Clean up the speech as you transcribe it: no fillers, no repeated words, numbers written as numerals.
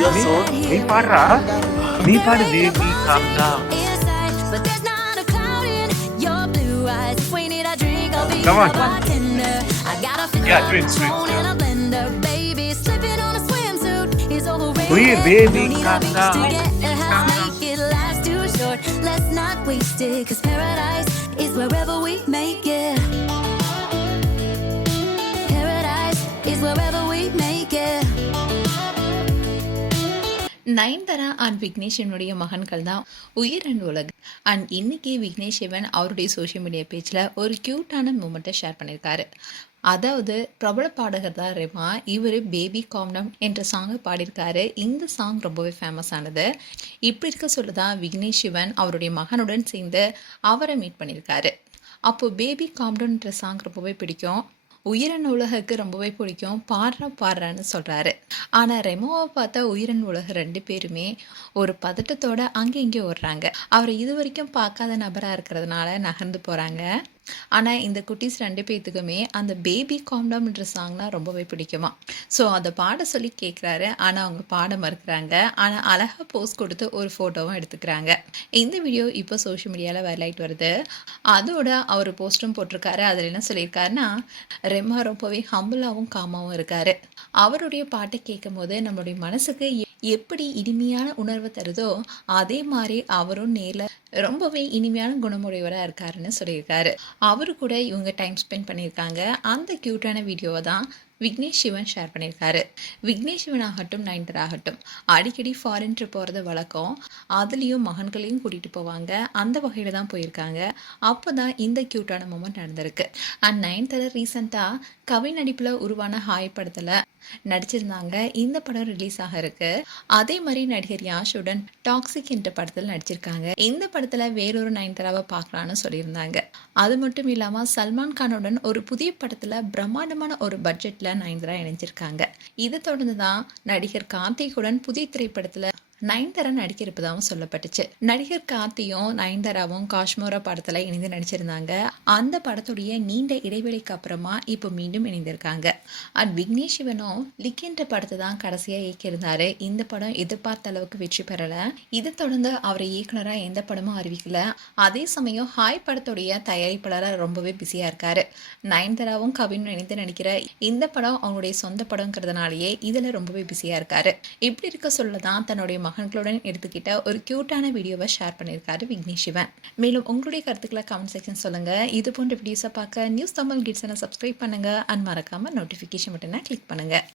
You're so நீ பாடுறா நீ பாடு baby calm down. inside, but there's not a cloud in your blue eyes. If we need a drink, I'll be Come your on. bartender. I got a Yeah, fifth twins, Patron in a blender, baby. Slipping on a swimsuit is overrated. Breathe, baby, Don't need a calm beach down. to get half naked. Life's too short, let's not waste it. 'Cause paradise is wherever we make it. Paradise is wherever we make it. Nayanthara and Vignesh சிவனுடைய மகன்கள் தான் உயிர் and உலகு. And இன்னைக்கு விக்னேஷ் சிவன் அவருடைய social media பேஜில் ஒரு க்யூட்டான மூமெண்ட்டை ஷேர் பண்ணியிருக்காரு. அதாவது பிரபல பாடகர் தான் ரெமா. இவர் பேபி காம்டம் என்ற சாங்கை பாடியிருக்காரு. இந்த சாங் ரொம்பவே ஃபேமஸ் ஆனது. இப்படி இருக்க சொல்லுதான் விக்னேஷ் சிவன் அவருடைய மகனுடன் சேர்ந்து அவரை மீட் பண்ணியிருக்காரு. அப்போது பேபி காம்டம்ன்ற சாங் ரொம்பவே பிடிக்கும், உயிரன் உலகுக்கு ரொம்பவே பிடிக்கும், பாடுறான்னு சொல்கிறாரு. ஆனால் ரெமோவை பார்த்தா உயிரன் உலக 2 பேருமே ஒரு பதட்டத்தோட அங்கே இங்கே ஓடுறாங்க. அவரை இது வரைக்கும் பார்க்காத நபராக இருக்கிறதுனால நகர்ந்து போகிறாங்க. ஆனால் இந்த குட்டீஸ் 2 பேர்த்துக்குமே அந்த பேபி காம்டம்ன்ற சாங்னா ரொம்பவே பிடிக்குமா. ஸோ அதை பாட சொல்லி கேட்குறாரு. ஆனால் அவங்க பாட மறுக்கிறாங்க. ஆனால் அழகாக போஸ்ட் கொடுத்து ஒரு ஃபோட்டோவும் எடுத்துக்கிறாங்க. இந்த வீடியோ இப்போ சோஷியல் மீடியாவில் வைரலாயிட்டு வருது. அதோட அவர் போஸ்ட்டும் போட்டிருக்காரு. அதில் என்ன சொல்லியிருக்காருன்னா, ரெமா ரொம்பவே ஹம்பிளாகவும் காமாவும் இருக்காரு. அவருடைய பாட்டை கேட்கும் போது நம்மளுடைய மனசுக்கு எப்படி இனிமையான உணர்வு தருதோ அதே மாதிரி அவரும் நேரில் ரொம்பவே இனிமையான குணமுடையவராக இருக்காருன்னு சொல்லியிருக்காரு. அவரு கூட இவங்க டைம் ஸ்பெண்ட் பண்ணியிருக்காங்க. அந்த க்யூட்டான வீடியோவை தான் விக்னேஷ் சிவன் ஷேர் பண்ணியிருக்காரு. விக்னேஷ் சிவன் ஆகட்டும் நயன்தாரா ஆகட்டும் அடிக்கடி ஃபாரின் ட்ரிப் போகிறது வழக்கம். அதுலேயும் மகன்களையும் கூட்டிகிட்டு போவாங்க. அந்த வகையில் தான் போயிருக்காங்க. அப்போ தான் இந்த க்யூட்டான மூமெண்ட் நடந்திருக்கு. அண்ட் நயன்தாரா ரீசெண்டாக கவி நடிப்பில் உருவான ஹாய் படத்தில் நடிச்சிருந்தாங்க. இந்த படம் ரிலீஸ் ஆக இருக்கு. அதே மாதிரி நடிகர் யாஷுடன் டாக்ஸிக் என்ற படத்தில் நடிச்சிருக்காங்க. இந்த படத்தில் வேறொரு நயன்தாராவை பார்க்கலான்னு சொல்லியிருந்தாங்க. அது மட்டும் இல்லாமல் சல்மான் கானுடன் ஒரு புதிய படத்தில் பிரம்மாண்டமான ஒரு பட்ஜெட்டில் நயன்தாரா இணைஞ்சிருக்காங்க. இதை தொடர்ந்து தான் நடிகர் கார்த்திக்குடன் புதிய திரைப்படத்தில் நயன்தாரா நடிக்க இருப்பதாகவும் சொல்லப்பட்டுச்சு. நடிகர் கார்த்தியும் நயன்தாராவும் காஷ்மோரா படத்தில் இணைந்து நடிச்சிருந்தாங்க. அந்த படத்துடைய நீண்ட இடைவெளிக்கு அப்புறமா இப்போ மீண்டும் இணைந்திருக்காங்க. அண்ட் விக்னேஷ் சிவனும் லிக் என்ற படத்தை தான் கடைசியாக இயக்கியிருந்தாரு. இந்த படம் எதிர்பார்த்த அளவுக்கு வெற்றி பெறலை. இதை தொடர்ந்து அவர் இயக்குனராக எந்த படமும் அறிவிக்கல. அதே சமயம் ஹாய் படத்துடைய தயாரிப்பாளராக ரொம்பவே பிஸியாக இருக்காரு. நயன்தாராவும் கவினும் இணைந்து நடிக்கிற இந்த படம் அவங்களுடைய சொந்த படங்கிறதுனாலேயே இதில் ரொம்பவே பிஸியாக இருக்காரு. இப்படி இருக்க சொல்ல தான் தன்னுடைய மகன்களுடன் எடுத்துக்கிட்ட ஒரு கியூட்டான வீடியோவை ஷேர் பண்ணியிருக்காரு விக்னேஷ் சிவன். மேலும் உங்களுடைய கருத்துக்களை கமெண்ட் செக்ஷன் சொல்லுங்க. இது போன்ற வீடியோஸை பார்க்க நியூஸ் தமிழ் கிட்ஸை சப்ஸ்கிரைப் பண்ணுங்க. அண்ட் மறக்காம நோட்டிஃபிகேஷன் பட்டனை கிளிக் பண்ணுங்க.